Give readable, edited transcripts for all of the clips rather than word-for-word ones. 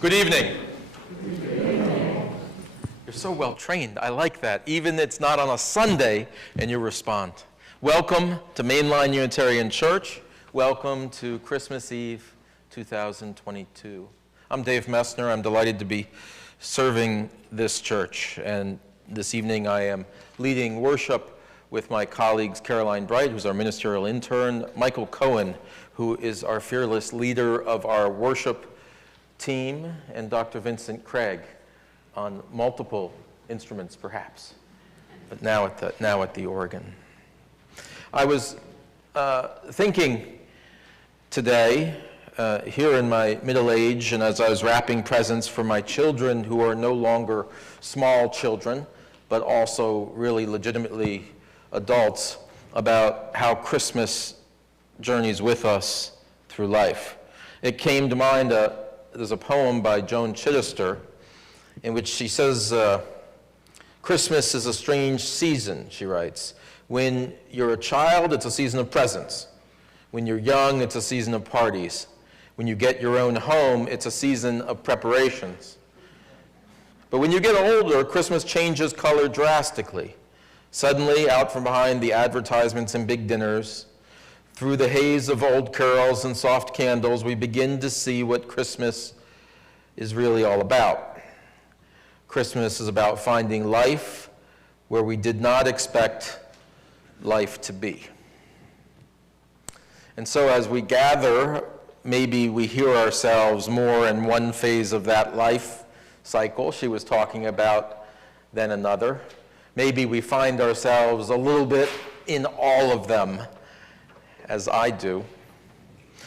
Good evening. You're so well trained. I like that. Even it's not on a Sunday and you respond. Welcome to Mainline Unitarian Church. Welcome to Christmas Eve 2022. I'm Dave Messner. I'm delighted to be serving this church. And this evening I am leading worship with my colleagues Caroline Bright, who's our ministerial intern, Michael Cohen, who is our fearless leader of our worship team, and Dr. Vincent Craig on multiple instruments, perhaps, but now at the organ. I was thinking today, here in my middle age, and as I was wrapping presents for my children who are no longer small children, but also really legitimately adults, about how Christmas journeys with us through life. It came to mind there's a poem by Joan Chittister in which she says, Christmas is a strange season, she writes. When you're a child, it's a season of presents. When you're young, it's a season of parties. When you get your own home, it's a season of preparations. But when you get older, Christmas changes color drastically. Suddenly, out from behind the advertisements and big dinners, through the haze of old carols and soft candles, we begin to see what Christmas is really all about. Christmas is about finding life where we did not expect life to be. And so as we gather, maybe we hear ourselves more in one phase of that life cycle she was talking about than another. Maybe we find ourselves a little bit in all of them, as I do.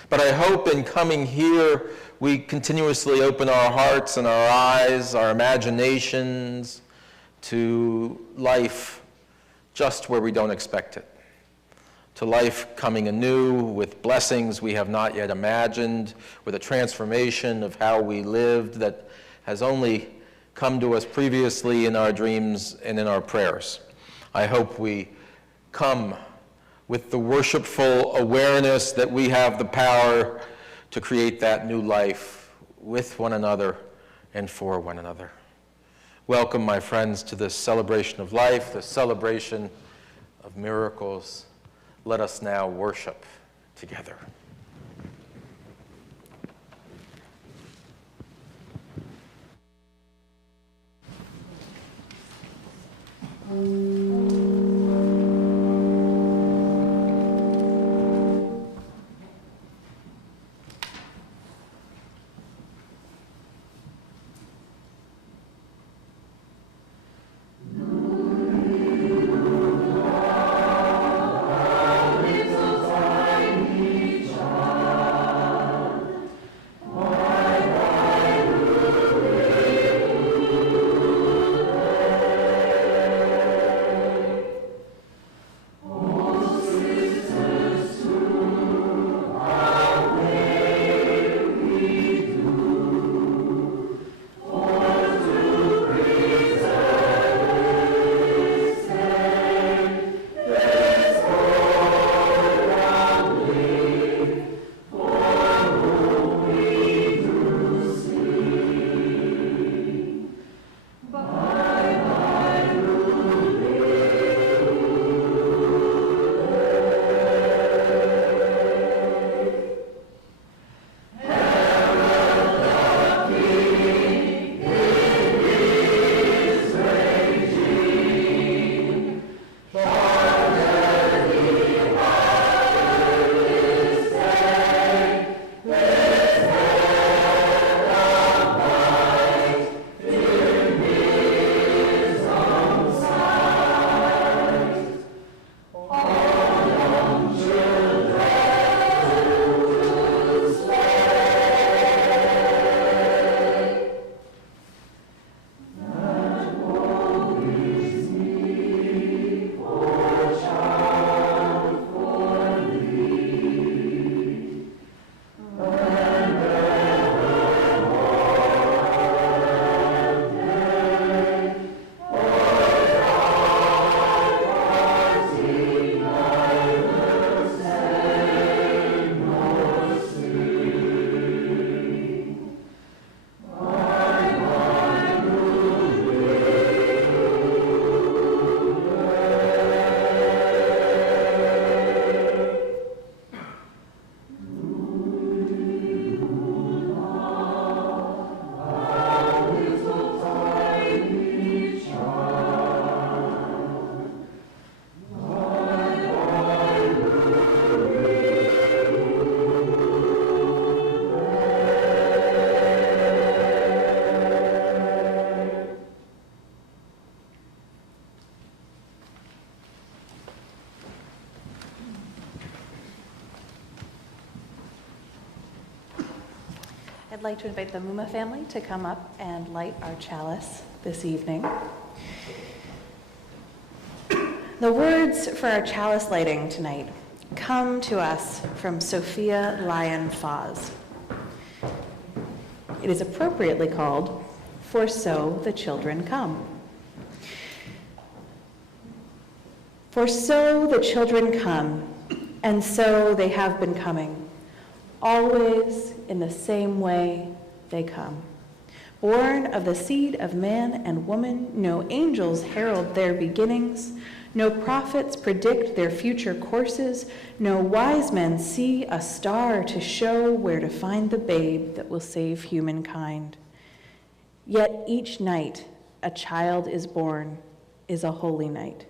But I hope in coming here, we continuously open our hearts and our eyes, our imaginations to life just where we don't expect it. To life coming anew with blessings we have not yet imagined, with a transformation of how we lived that has only come to us previously in our dreams and in our prayers. I hope we come with the worshipful awareness that we have the power to create that new life with one another and for one another. Welcome, my friends, to this celebration of life, this celebration of miracles. Let us now worship together. Child I'd like to invite the Muma family to come up and light our chalice this evening. The words for our chalice lighting tonight come to us from Sophia Lyon-Foz. It is appropriately called, "For So the Children Come." For so the children come, and so they have been coming. Always in the same way they come. Born of the seed of man and woman, no angels herald their beginnings, no prophets predict their future courses, no wise men see a star to show where to find the babe that will save humankind. Yet each night a child is born is a holy night.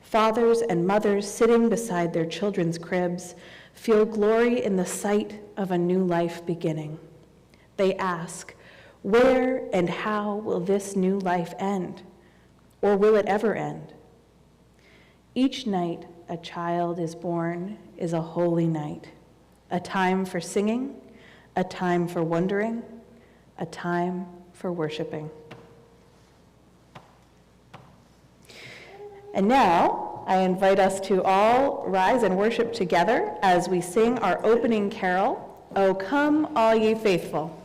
Fathers and mothers sitting beside their children's cribs feel glory in the sight of a new life beginning. They ask, where and how will this new life end? Or will it ever end? Each night a child is born is a holy night, a time for singing, a time for wondering, a time for worshiping. And now, I invite us to all rise and worship together as we sing our opening carol, "O Come All Ye Faithful."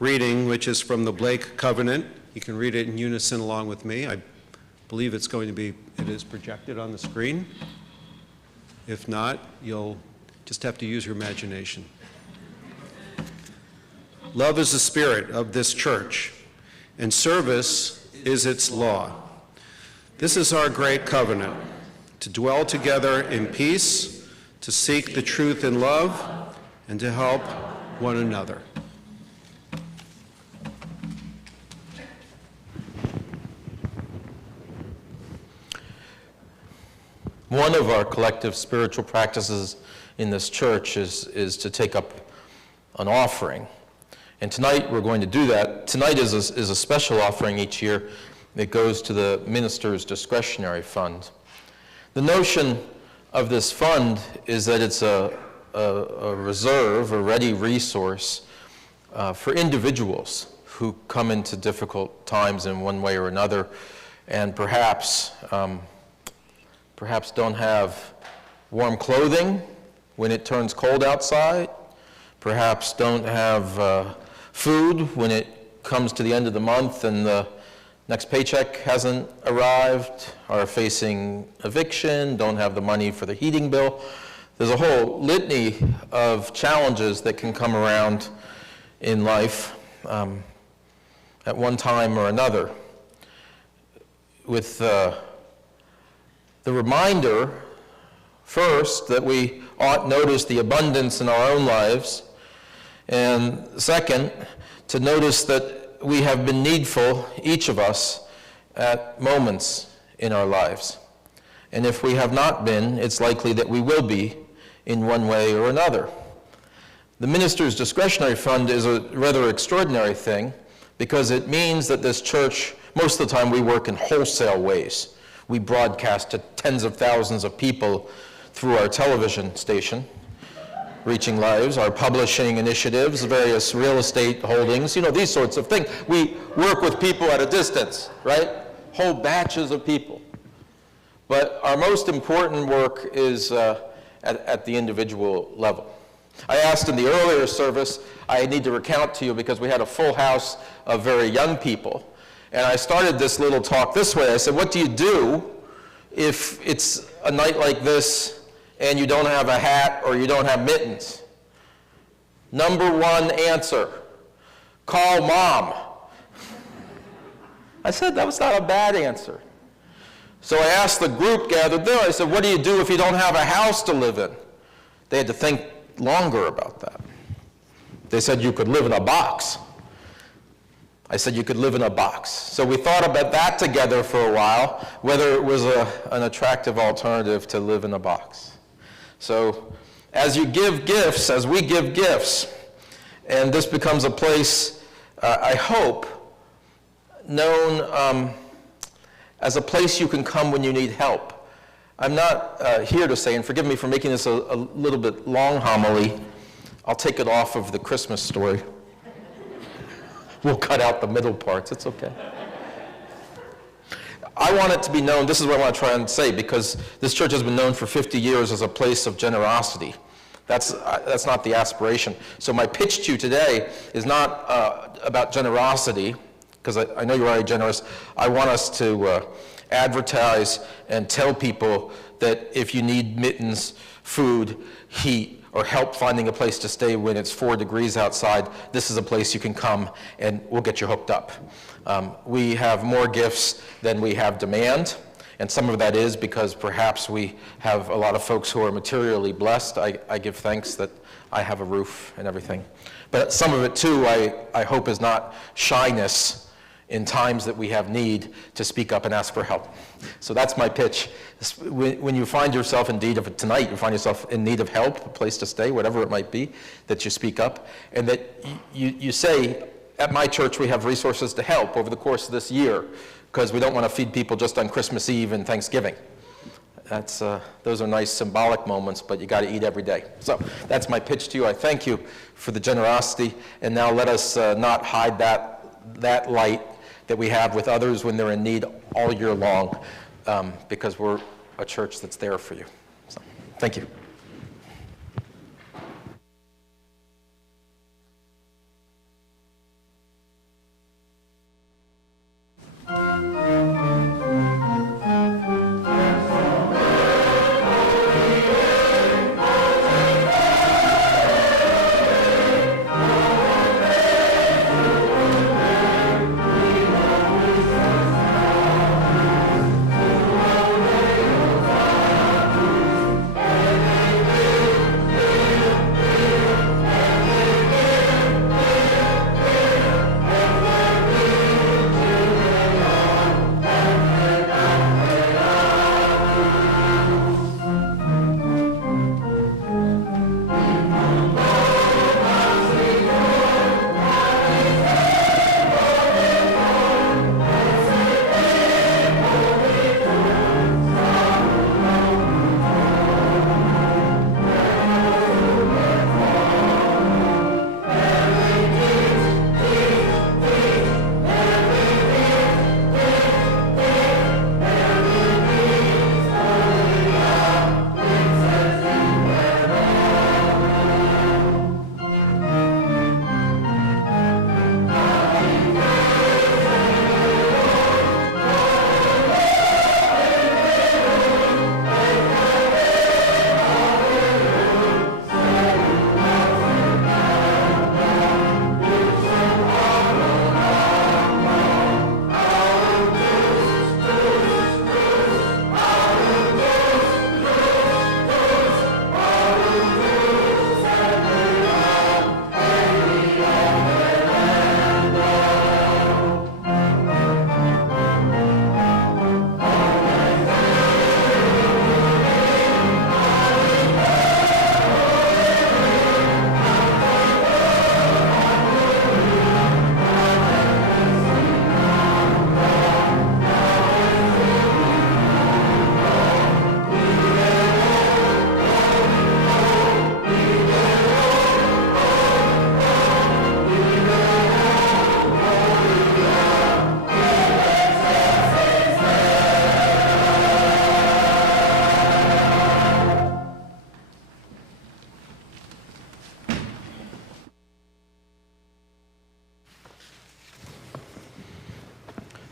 Reading, which is from the Blake Covenant. You can read it in unison along with me. I believe it is projected on the screen. If not, you'll just have to use your imagination. Love is the spirit of this church, and service is its law. This is our great covenant, to dwell together in peace, to seek the truth in love, and to help one another. One of our collective spiritual practices in this church is to take up an offering. And tonight we're going to do that. Tonight is a special offering each year that goes to the minister's discretionary fund. The notion of this fund is that it's a reserve, a ready resource for individuals who come into difficult times in one way or another, and perhaps don't have warm clothing when it turns cold outside, perhaps don't have food when it comes to the end of the month and the next paycheck hasn't arrived, are facing eviction, don't have the money for the heating bill. There's a whole litany of challenges that can come around in life at one time or another. With the reminder, first, that we ought notice the abundance in our own lives, and second, to notice that we have been needful, each of us, at moments in our lives. And if we have not been, it's likely that we will be in one way or another. The minister's discretionary fund is a rather extraordinary thing because it means that this church, most of the time we work in wholesale ways. We broadcast to tens of thousands of people through our television station, Reaching Lives, our publishing initiatives, various real estate holdings, these sorts of things. We work with people at a distance, right? Whole batches of people. But our most important work is at the individual level. I asked in the earlier service, I need to recount to you because we had a full house of very young people. And I started this little talk this way. I said, what do you do if it's a night like this and you don't have a hat or you don't have mittens? Number one answer, call mom. I said, that was not a bad answer. So I asked the group gathered there, I said, what do you do if you don't have a house to live in? They had to think longer about that. They said you could live in a box. I said you could live in a box. So we thought about that together for a while, whether it was an attractive alternative to live in a box. So as you give gifts, as we give gifts, and this becomes a place, I hope, known as a place you can come when you need help. I'm not here to say, and forgive me for making this a little bit long homily, I'll take it off of the Christmas story. We'll cut out the middle parts, it's okay. I want it to be known, this is what I want to try and say, because this church has been known for 50 years as a place of generosity. That's not the aspiration. So my pitch to you today is not about generosity, because I know you're already generous. I want us to advertise and tell people that if you need mittens, food, heat, or help finding a place to stay when it's 4 degrees outside, this is a place you can come and we'll get you hooked up. We have more gifts than we have demand, and some of that is because perhaps we have a lot of folks who are materially blessed. I give thanks that I have a roof and everything. But some of it too, I hope, is not shyness in times that we have need to speak up and ask for help. So that's my pitch. When you find yourself in need of, tonight, you find yourself in need of help, a place to stay, whatever it might be, that you speak up, and that you say, at my church we have resources to help over the course of this year, because we don't want to feed people just on Christmas Eve and Thanksgiving. Those are nice symbolic moments, but you got to eat every day. So that's my pitch to you. I thank you for the generosity, and now let us not hide that light that we have with others when they're in need all year long, because we're a church that's there for you. So, thank you.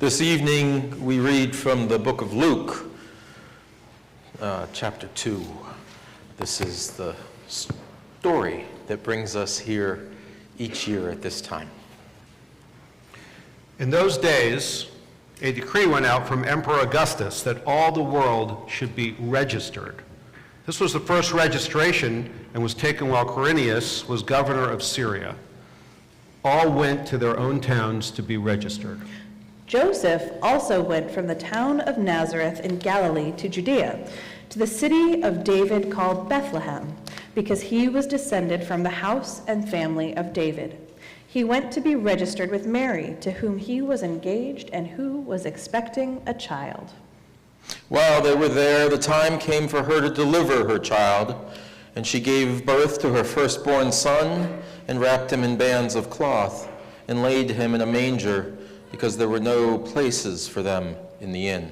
This evening, we read from the book of Luke, chapter 2. This is the story that brings us here each year at this time. In those days, a decree went out from Emperor Augustus that all the world should be registered. This was the first registration and was taken while Quirinius was governor of Syria. All went to their own towns to be registered. Joseph also went from the town of Nazareth in Galilee to Judea, to the city of David called Bethlehem, because he was descended from the house and family of David. He went to be registered with Mary, to whom he was engaged and who was expecting a child. While they were there, the time came for her to deliver her child, and she gave birth to her firstborn son and wrapped him in bands of cloth and laid him in a manger because there were no places for them in the inn.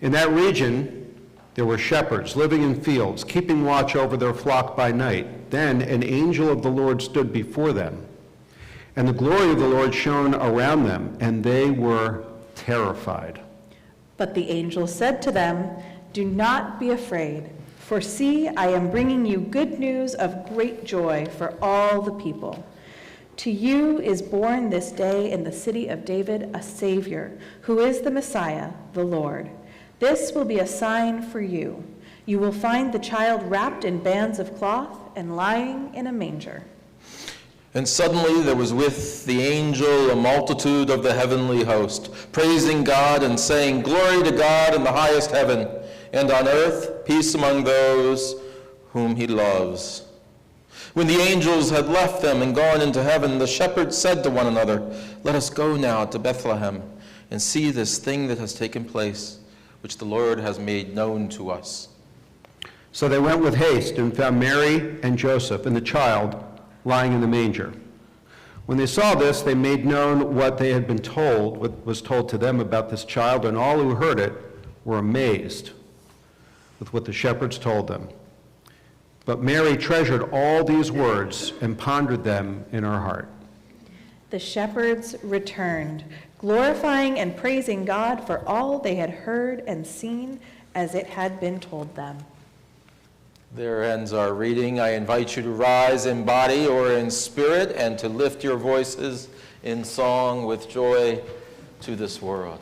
In that region, there were shepherds living in fields, keeping watch over their flock by night. Then an angel of the Lord stood before them, and the glory of the Lord shone around them, and they were terrified. But the angel said to them, "Do not be afraid, for see, I am bringing you good news of great joy for all the people. To you is born this day in the city of David a Savior, who is the Messiah, the Lord. This will be a sign for you. You will find the child wrapped in bands of cloth and lying in a manger." And suddenly there was with the angel a multitude of the heavenly host, praising God and saying, "Glory to God in the highest heaven, and on earth peace among those whom he loves." When the angels had left them and gone into heaven, the shepherds said to one another, "Let us go now to Bethlehem and see this thing that has taken place, which the Lord has made known to us." So they went with haste and found Mary and Joseph and the child lying in the manger. When they saw this, they made known what they had been told, what was told to them about this child, and all who heard it were amazed with what the shepherds told them. But Mary treasured all these words and pondered them in her heart. The shepherds returned, glorifying and praising God for all they had heard and seen as it had been told them. There ends our reading. I invite you to rise in body or in spirit and to lift your voices in song with joy to this world.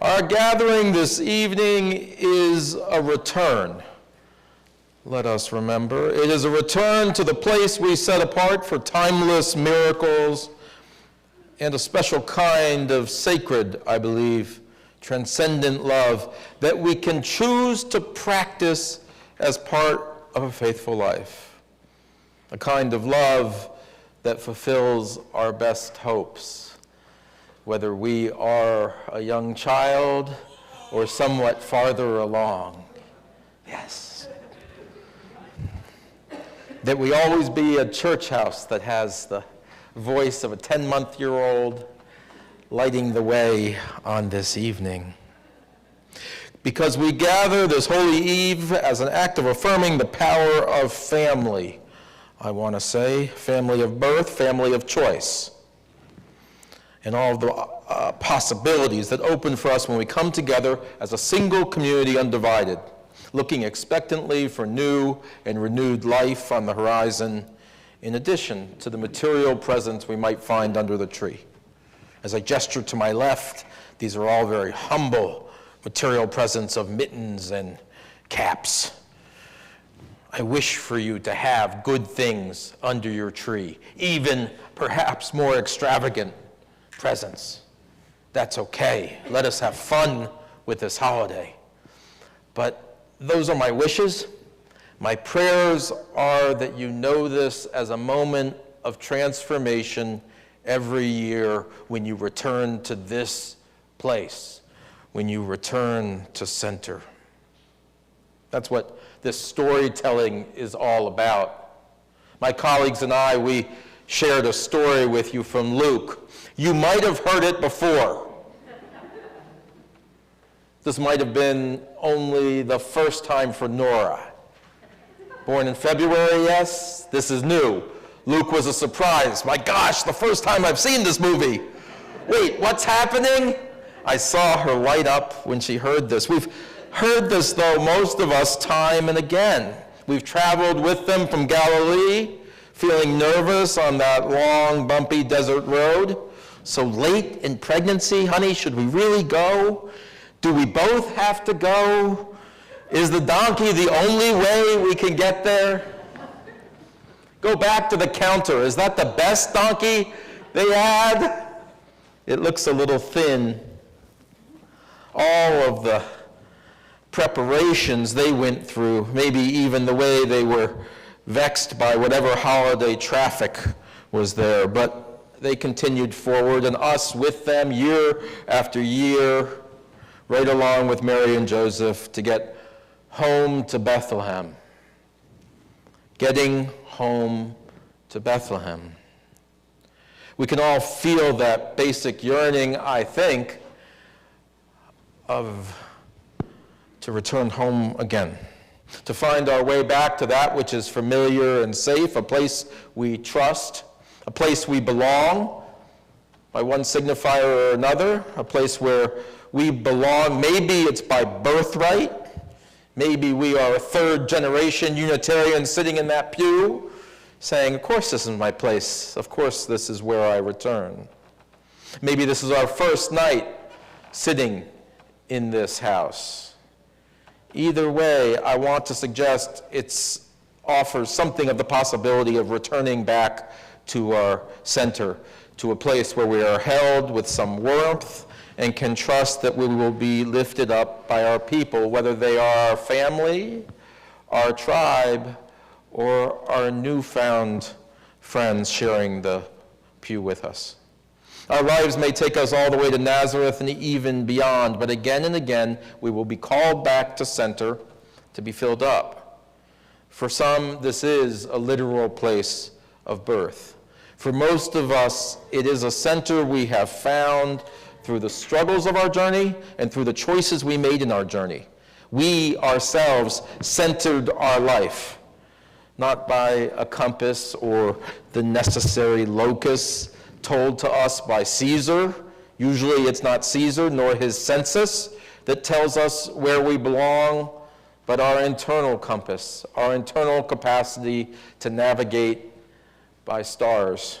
Our gathering this evening is a return. Let us remember, it is a return to the place we set apart for timeless miracles and a special kind of sacred, I believe, transcendent love that we can choose to practice as part of a faithful life. A kind of love that fulfills our best hopes, whether we are a young child or somewhat farther along. Yes. That we always be a church house that has the voice of a 10-month-old lighting the way on this evening. Because we gather this Holy Eve as an act of affirming the power of family. I want to say family of birth, family of choice, and all of the possibilities that open for us when we come together as a single community undivided, looking expectantly for new and renewed life on the horizon, in addition to the material presents we might find under the tree. As I gesture to my left, these are all very humble material presents of mittens and caps. I wish for you to have good things under your tree, even perhaps more extravagant presents. That's okay. Let us have fun with this holiday. But those are my wishes. My prayers are that you know this as a moment of transformation every year when you return to this place, when you return to center. That's what this storytelling is all about. My colleagues and I, we shared a story with you from Luke. You might have heard it before. This might have been only the first time for Nora. Born in February, yes, this is new. Luke was a surprise. My gosh, the first time I've seen this movie. Wait, what's happening? I saw her light up when she heard this. We've heard this, though, most of us, time and again. We've traveled with them from Galilee, feeling nervous on that long, bumpy desert road. So late in pregnancy, honey, should we really go? Do we both have to go? Is the donkey the only way we can get there? Go back to the counter. Is that the best donkey they had? It looks a little thin. All of the preparations they went through, maybe even the way they were vexed by whatever holiday traffic was there, but they continued forward, and us with them year after year, right along with Mary and Joseph, to get home to Bethlehem. Getting home to Bethlehem. We can all feel that basic yearning, I think, to return home again, to find our way back to that which is familiar and safe, a place we trust, a place we belong, by one signifier or another, a place where we belong. Maybe it's by birthright. Maybe we are a third-generation Unitarian sitting in that pew, saying, of course this is my place. Of course this is where I return. Maybe this is our first night sitting in this house. Either way, I want to suggest it offers something of the possibility of returning back to our center, to a place where we are held with some warmth and can trust that we will be lifted up by our people, whether they are our family, our tribe, or our newfound friends sharing the pew with us. Our lives may take us all the way to Nazareth and even beyond, but again and again, we will be called back to center to be filled up. For some, this is a literal place of birth. For most of us, it is a center we have found through the struggles of our journey and through the choices we made in our journey. We ourselves centered our life, not by a compass or the necessary locus told to us by Caesar. Usually it's not Caesar nor his census that tells us where we belong, but our internal compass, our internal capacity to navigate by stars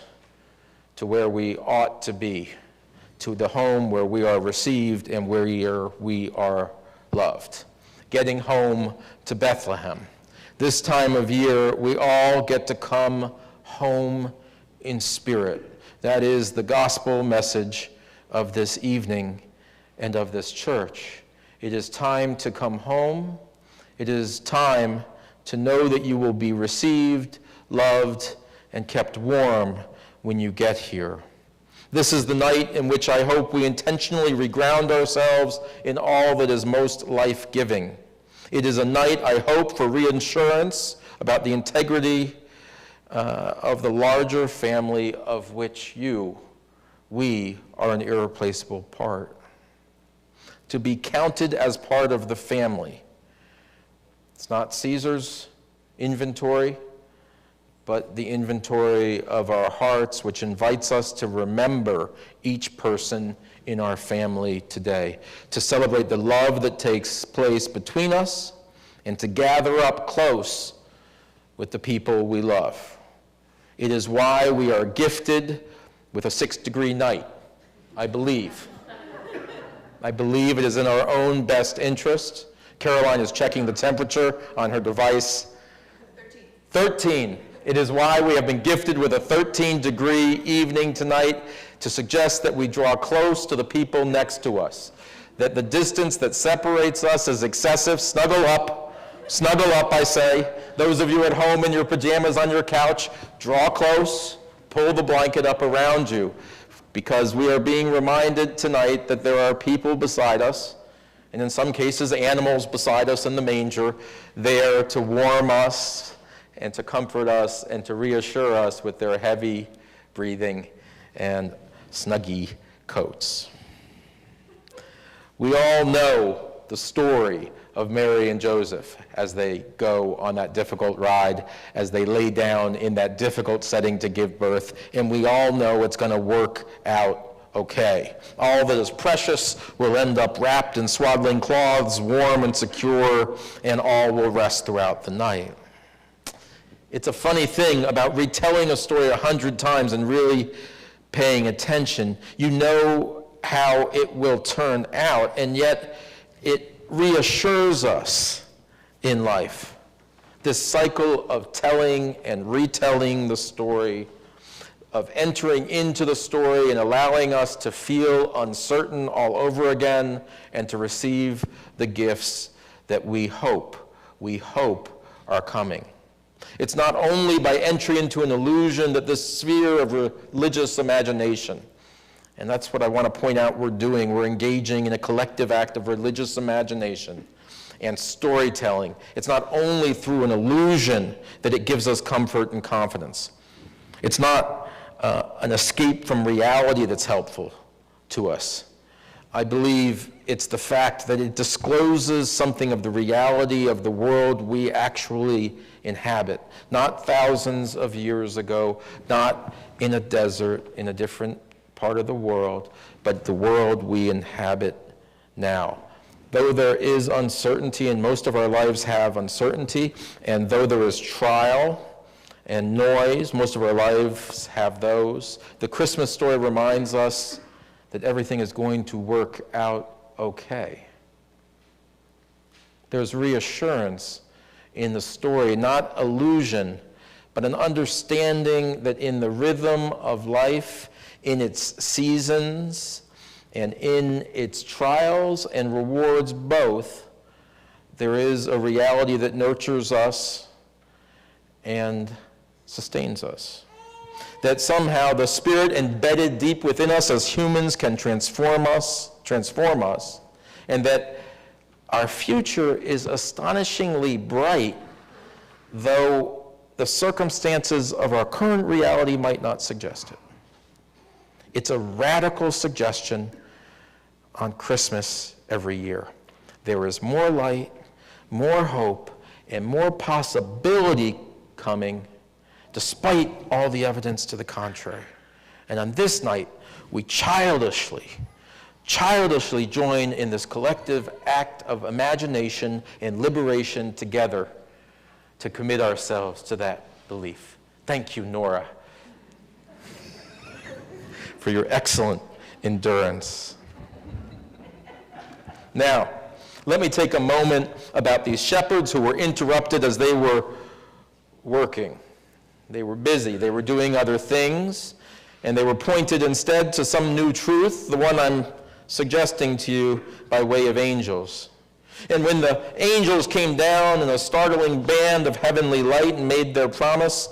to where we ought to be, to the home where we are received and where we are loved. Getting home to Bethlehem. This time of year, we all get to come home in spirit. That is the gospel message of this evening and of this church. It is time to come home. It is time to know that you will be received, loved, and kept warm when you get here. This is the night in which I hope we intentionally reground ourselves in all that is most life-giving. It is a night, I hope, for reassurance about the integrity of the larger family of which we are an irreplaceable part. To be counted as part of the family. It's not Caesar's inventory, but the inventory of our hearts, which invites us to remember each person in our family today, to celebrate the love that takes place between us, and to gather up close with the people we love. It is why we are gifted with a 6-degree night, I believe. I believe it is in our own best interest. Caroline is checking the temperature on her device. 13. It is why we have been gifted with a 13-degree evening tonight to suggest that we draw close to the people next to us, that the distance that separates us is excessive. Snuggle up, I say. Those of you at home in your pajamas on your couch, draw close, pull the blanket up around you, because we are being reminded tonight that there are people beside us, and in some cases animals beside us in the manger, there to warm us and to comfort us and to reassure us with their heavy breathing and snuggy coats. We all know the story of Mary and Joseph as they go on that difficult ride, as they lay down in that difficult setting to give birth, and we all know it's going to work out okay. All that is precious will end up wrapped in swaddling cloths, warm and secure, and all will rest throughout the night. It's a funny thing about retelling a story 100 times and really paying attention. You know how it will turn out, and yet it reassures us in life. This cycle of telling and retelling the story, of entering into the story and allowing us to feel uncertain all over again and to receive the gifts that we hope are coming. It's not only by entry into an illusion that this sphere of religious imagination, and that's what I want to point out we're doing. We're engaging in a collective act of religious imagination and storytelling. It's not only through an illusion that it gives us comfort and confidence. It's not an escape from reality that's helpful to us. I believe it's the fact that it discloses something of the reality of the world we actually inhabit. Not thousands of years ago, not in a desert, in a different part of the world, but the world we inhabit now. Though there is uncertainty, and most of our lives have uncertainty, and though there is trial and noise, most of our lives have those, the Christmas story reminds us that everything is going to work out okay. There's reassurance in the story, not illusion, but an understanding that in the rhythm of life, in its seasons, and in its trials and rewards both, there is a reality that nurtures us and sustains us. That somehow the Spirit embedded deep within us as humans can transform us, and that our future is astonishingly bright, though the circumstances of our current reality might not suggest it. It's a radical suggestion on Christmas every year. There is more light, more hope, and more possibility coming, despite all the evidence to the contrary. And on this night, we childishly join in this collective act of imagination and liberation together to commit ourselves to that belief. Thank you, Nora, for your excellent endurance. Now, let me take a moment about these shepherds who were interrupted as they were working. They were busy. They were doing other things, and they were pointed instead to some new truth, the one I'm suggesting to you by way of angels. And when the angels came down in a startling band of heavenly light and made their promise,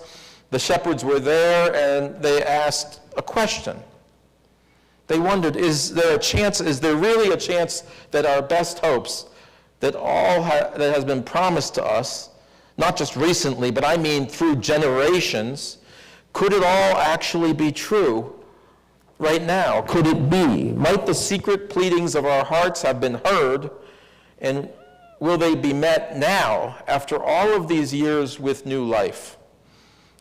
the shepherds were there and they asked a question. They wondered, is there really a chance that our best hopes, that that has been promised to us, not just recently, but I mean through generations, could it all actually be true right now? Could it be? Might the secret pleadings of our hearts have been heard, and will they be met now, after all of these years, with new life?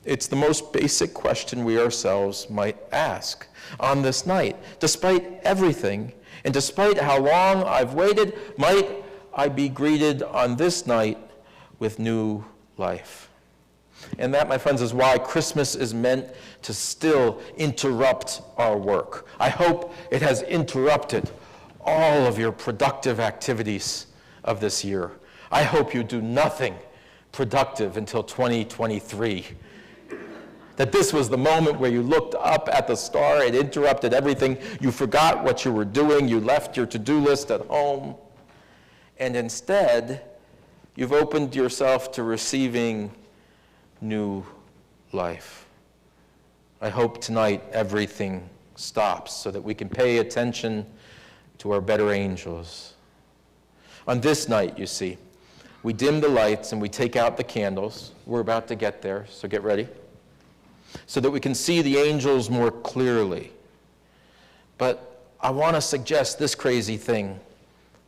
It's the most basic question we ourselves might ask on this night. Despite everything, and despite how long I've waited, might I be greeted on this night with new life? And that, my friends, is why Christmas is meant to still interrupt our work. I hope it has interrupted all of your productive activities of this year. I hope you do nothing productive until 2023. That this was the moment where you looked up at the star, it interrupted everything, you forgot what you were doing, you left your to-do list at home, and instead, you've opened yourself to receiving new life. I hope tonight everything stops so that we can pay attention to our better angels. On this night, you see, we dim the lights and we take out the candles. We're about to get there, so get ready, so that we can see the angels more clearly. But I want to suggest this crazy thing,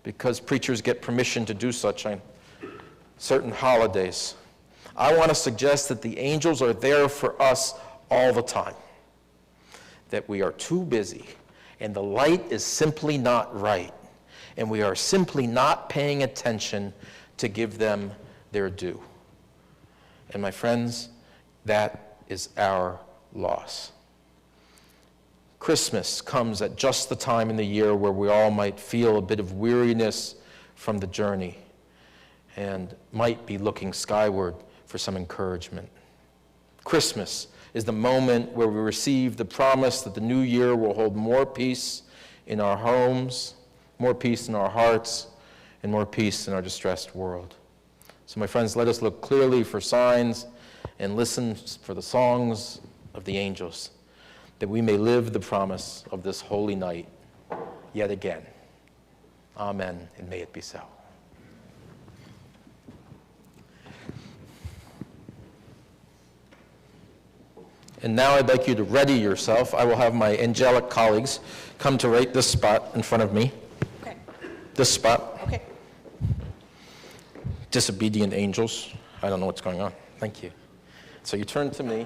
because preachers get permission to do such on certain holidays. I want to suggest that the angels are there for us all the time, that we are too busy, and the light is simply not right, and we are simply not paying attention to give them their due. And my friends, that is our loss. Christmas comes at just the time in the year where we all might feel a bit of weariness from the journey and might be looking skyward for some encouragement. Christmas is the moment where we receive the promise that the new year will hold more peace in our homes, more peace in our hearts, and more peace in our distressed world. So my friends, let us look clearly for signs and listen for the songs of the angels, that we may live the promise of this holy night yet again. Amen, and may it be so. And now I'd like you to ready yourself. I will have my angelic colleagues come to right this spot in front of me. Okay. This spot. Okay. Disobedient angels. I don't know what's going on. Thank you. So you turn to me.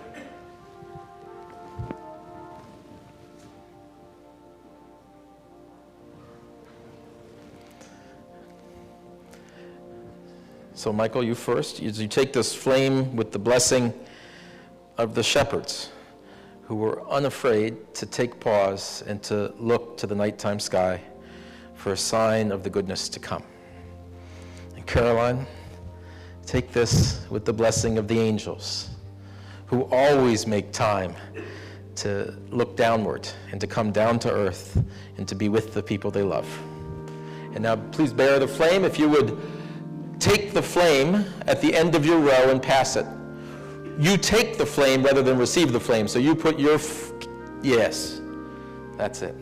So Michael, you first. You take this flame with the blessing of the shepherds who were unafraid to take pause and to look to the nighttime sky for a sign of the goodness to come. And Caroline, take this with the blessing of the angels who always make time to look downward and to come down to earth and to be with the people they love. And now please bear the flame. If you would take the flame at the end of your row and pass it. You take the flame rather than receive the flame. So you put your, yes, that's it.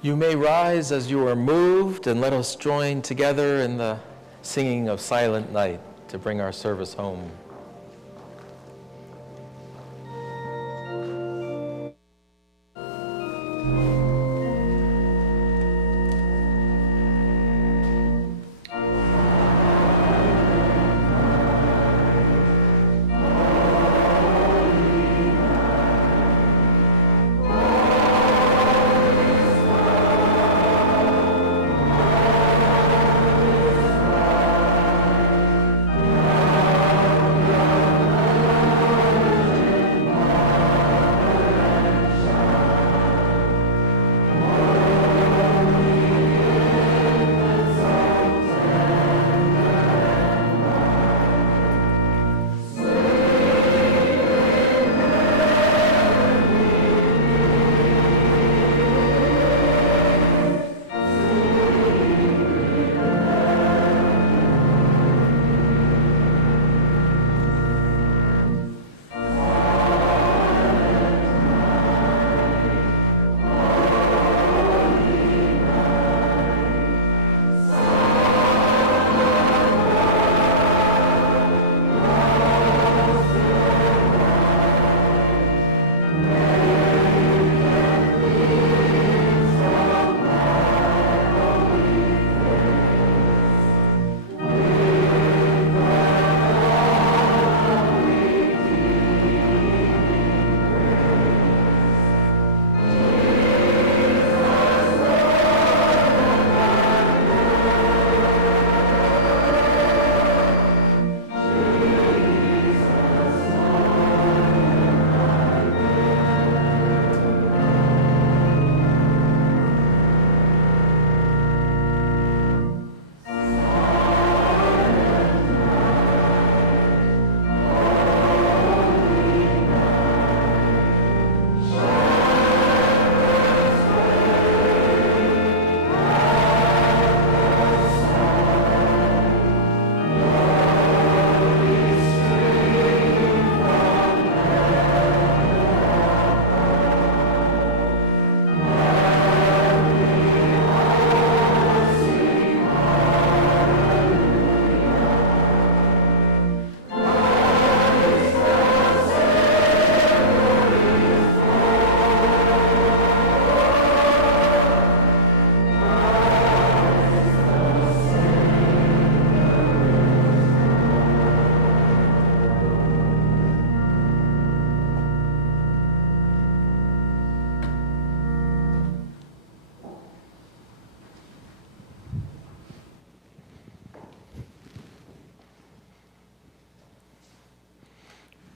You may rise as you are moved, and let us join together in the singing of Silent Night to bring our service home.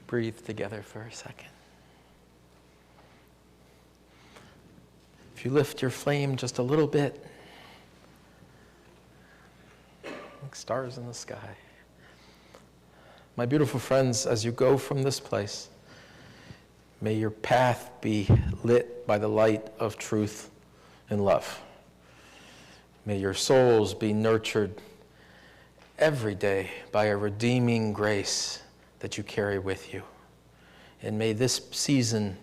Breathe together for a second. If you lift your flame just a little bit, like stars in the sky. My beautiful friends, as you go from this place, may your path be lit by the light of truth and love. May your souls be nurtured every day by a redeeming grace that you carry with you. And may this season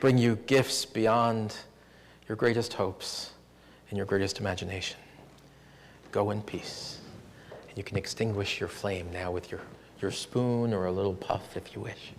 bring you gifts beyond your greatest hopes and your greatest imagination. Go in peace. And you can extinguish your flame now with your spoon or a little puff if you wish.